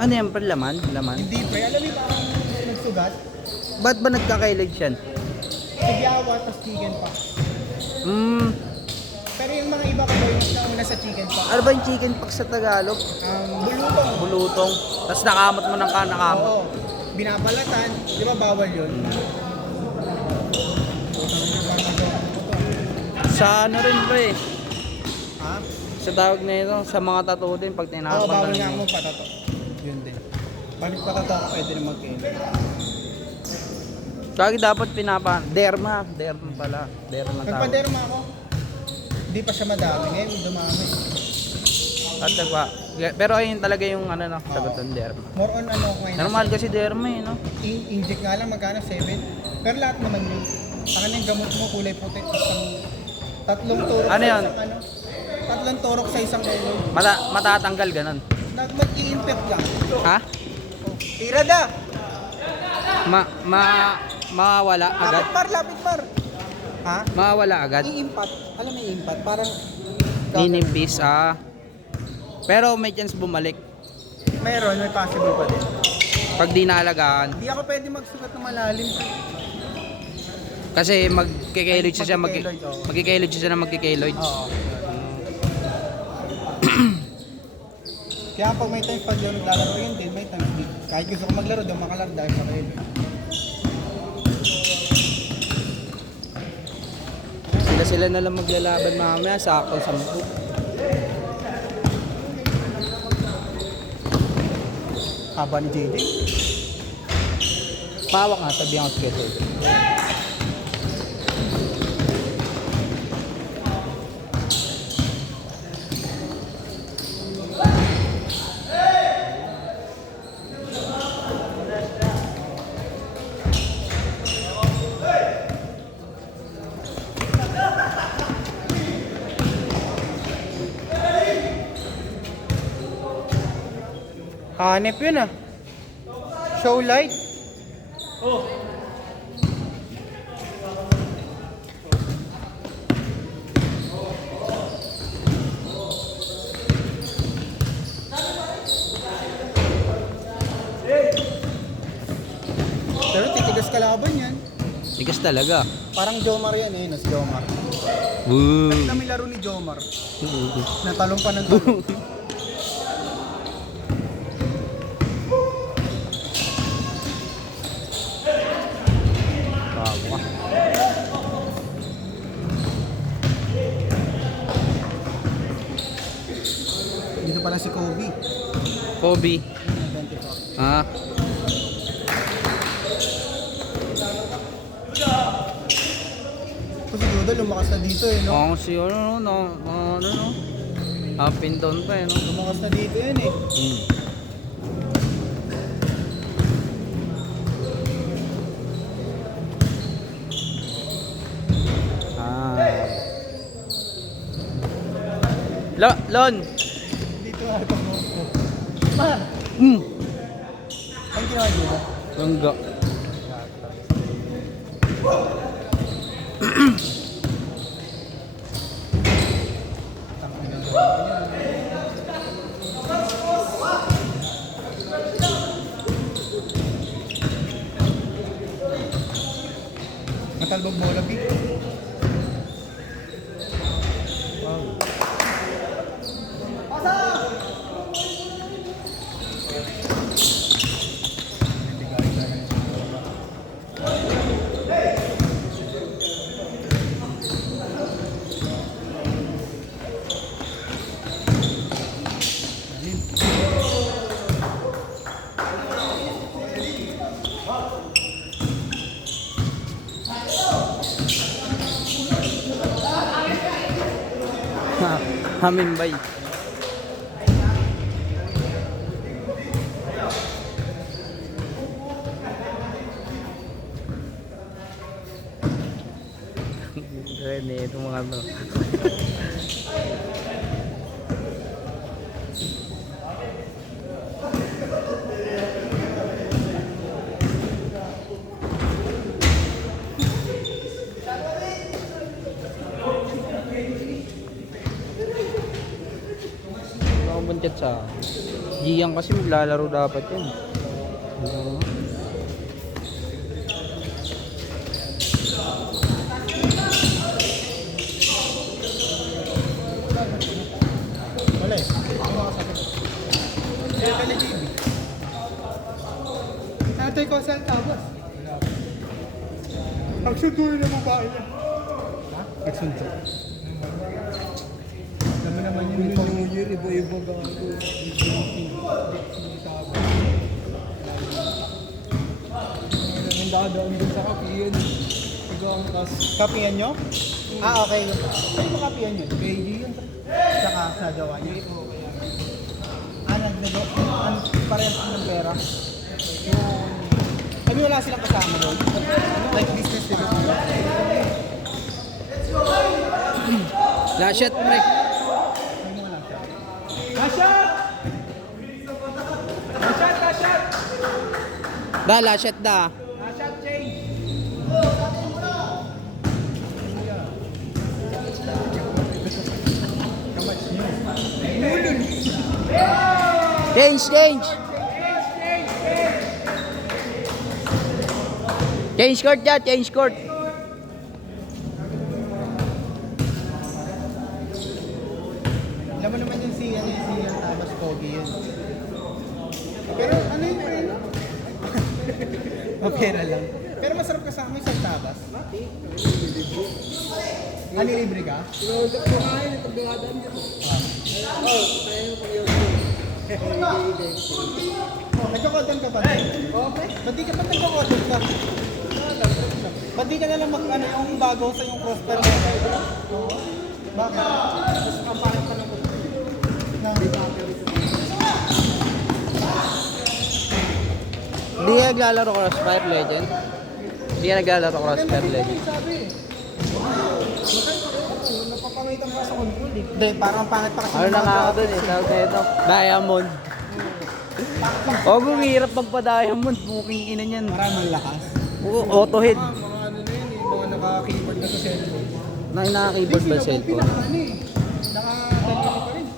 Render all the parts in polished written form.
Ano yan, pre? Laman? Laman? Hindi pre, alam mo parang nagsugat? Ba't ba nagkakailage yan? Sigyawa, tas chicken pa. Pero yung mga iba ko boy, mas nauna sa chicken pa. Ano ba yung chicken pox sa Tagalog? Bulutong. Bulutong. Tapos nakamot mo ng nakamot. Oo. Binabalatan, di ba bawal yun? Sa ano rin, pre? Ha? Sa tawag na ito, sa mga tattoo din, pag Oo, tinapan bawal na nga rin. mo patato. Yun din. Bakit patato ako pwede na mag-game? Kaya dapat derma pala. Derma tawag. Nagpa-derma ako. Hindi pa siya madami. Ngayon dumami. At nagpa, pero ayun talaga yung ano no, sagot ng derma. More on ano ko ngayon. Normal kasi derma eh, no? Inject nga lang magkano? 7. Pero lahat naman yun. Saka yung gamot mo kulay puti. Tatlong turok Ano sa yun? isang ano. Tatlong turok sa isang ulo. Matatanggal ganun. Mag-i-infect lang. Ha? Tira da! Mawawala agad? Lapit par. Ha? Mawawala agad? I-impat. Alam mo i-impat? Parang Ninipis, Pero may chance bumalik meron, may possible pa din. pag di naalagaan. Hindi ako pwede magsugat ng malalim. Kasi magkikeloid siya, Magkikeloid, oo. magkikeloid siya na magkikeloid. Oo. Kaya pag may time pag yun naglalaro yun din, may time din. Kahit gusto ko maglaro, doon makalaro dahil sa kayo. Sila na lang maglalaban mamaya, sakto 10. Haba ni JJ. Pawak nga, sabi ang schedule. Hanep yun ah. Show light. Oh. Pero titigas kalaban yan. Tigas talaga. Parang Jomar yan eh, si Jomar. Woo! Kami laro ni Jomar. Natalong pa ng talong. Dito pala si Kobe. Kobe. Ah. Kasi Dodo lumakas na dito eh, no? Ako si ano no. Up and down pa eh, no. Lumakas na dito yan eh. Lon. Dito nga ito mo. Ma! Ang ginawa dito? Bangga. Matalbog bola, Big. Wow. Hamimbay. Kaya ito mga to. Buntit sa Gian kasi maglalaro dapat yan. Oo. Wala eh. Ano makasakit? Kaya ka na JB. Natay ko sa tabas. Ang sundo na babae niya. Ha? Nagsundo. Alam mo naman yun. New Year, iba-iba gago. Ang dadaan dun sa kapiyan. Kapiyan nyo? Ah, okay. Ano ba kapiyan nyo? KG yun. Tsaka sa gawa niya. Parehas ng pera. Yung... Kami wala silang kasama doon. Like business development. Last shot, pre. Ano mo lang siya? Last shot! Da, last shot da. Last shot, change! Kamats nyo. Change, change. Change court dyan, change court. Alam mo naman yung si Thomas Pogi yun. Pero ano yung pera? Mapera lang. Pero masarap kasama yung sa Tabas. Ano libre ka? Nagkakodon ka ba? Okay. Ba't di ka pa nagkakodon ka? Ba't di ka nalang ano yung bago sa yung crossbar mo? Oo. Bakit? Gusto kang parang pa ng Hindi ka naglalaro Crossfire Legend? Hindi ka naglalaro Crossfire Legend? Napapangitan ka sa control eh. Hindi, parang pangit pa kasi. Ano na nga ako dun eh, tawag na ito. Diamond. O, gumihirap magpa-diamond. Muking ina niyan. Maraming lakas. Oo, auto head. Mga ano na yun eh, mga naka-keyboard na sa cellphone. Nakakibot ba cellphone? Ano eh, naka-cellphone pa rin.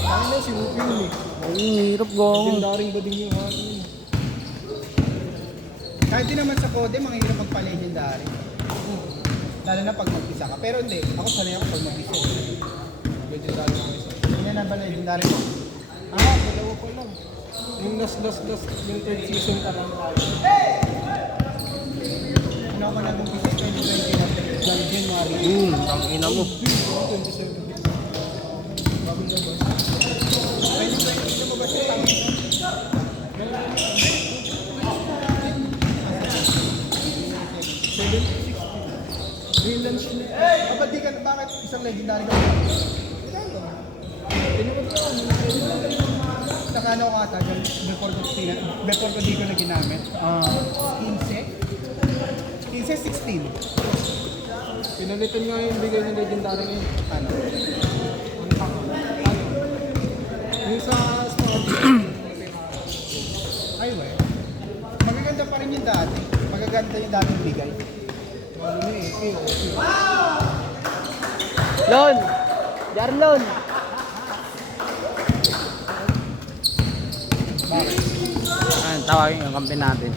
Ano na, si Whoop yun eh. Ang hirap gawin. Legendaring ba din yung hati yun? Kahit din naman sa kode, manghihirap magpa-legendary. Lalo na pag mag-isa ka. Pero hindi, ako sanay ako pag mag-isa. Legendary ako isa. Hindi na ba legendary mo? Dalawa ko lang. Yung last, yung third season ka lang. Ano ako nag-umpisa? 2020 na January. Ang ina mo. 27. Bagong labas. 2020 na mo ba siya tawag? Relaunch na. Ba't di ka, bakit isang legendary ka? Saka ano ko ata, before ko di ko na ginamit. 15? 16. Pinalitan nga yung bigay ng legendary ngayon. Ano? Yung sa Spotty. Ay, we. Magaganda pa rin yung dati. Magaganda yung dating bigay. Ano na eh, okay. Lon! Jarlon! Bakit? Ayan, tawagin yung kampi natin.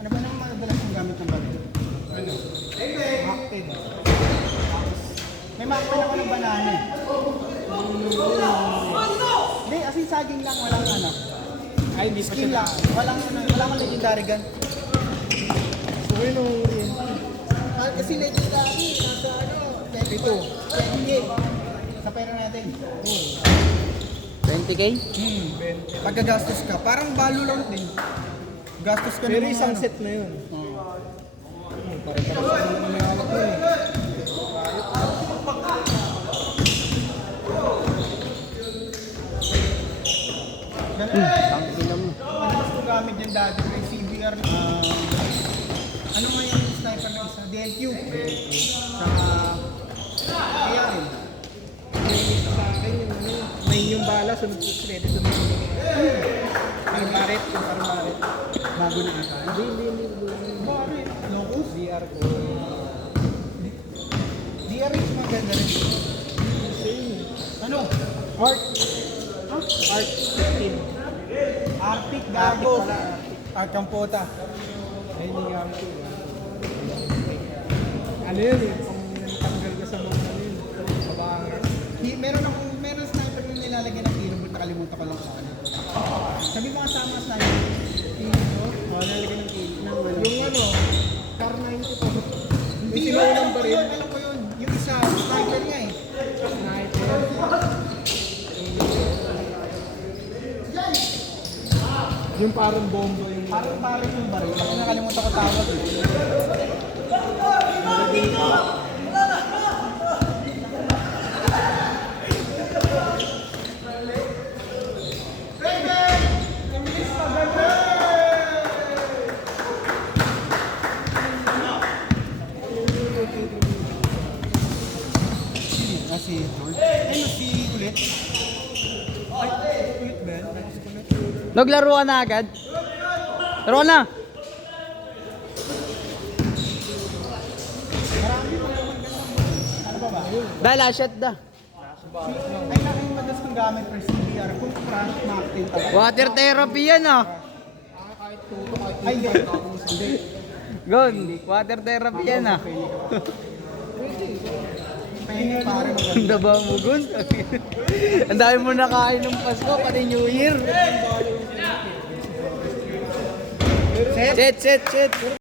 Ano ba naman madalas yung gamit ng bagay? Ano? Macped. May macped ako ng banana eh. Hindi, asin saging lang, walang ano. Ay, hindi pa Skin siya lang, walang legendary gun. Uwi nung Kasi legendary, nasa ano, Ito. 20K. Sa pera natin. 20k? Pagkagastos ka, parang balo lang din. Gastos ka Pero ng mga isang ano. set na yun. Oo. Para-para sa mga may alak na eh. Ganun. Ang ina mo. Ano gusto gamit yung dati ko yung CBR? Ano nga yung sniper na isa? DLQ. Saka ARM. Sa akin yung ano, may yung bala, sunod ready sunod. Parang baret, yung parang baret. Bago na ata. Hindi. Baret. Locus? DR ko. DRH maganda rin. Ano? Art. Art 15. Arctic Gago. Art ang puta. Ay, hindi gamit ko. Ano yun eh, pang tanggal ka sa mga ano yun, kabangit. Meron sniper na nilalagyan ng tiro, but nakalimutan ko lang sa ano. Sabi mga sama sniper. Tino, Nilalagyan ng tiro. yung ano, Car 90 po. Hindi Yung yun, sinuunang baril, alam ko yun. Yung isa, sniper nga eh. sniper. Yung parang bomba yung Parang yung baril. Ako nakalimutan ko tawag eh. Si George. Ayun, si Ulit. Ay, Ulit ba yan? Naglaro ka na agad? Laro na! Marami mga magandang. Ano ba ba? Dahil shot da. Ay, yung madalas kong gamit for CBR. Kung crash, ma-active talaga. Water therapy yan ah. kahit tuto, kahit Ay, hindi. hindi. Gon, water therapy yan ah. Pahingi pare maganda. Ang daba mo, Gon. Ang dami mo nakain ng Pasko, pati New Year. Set.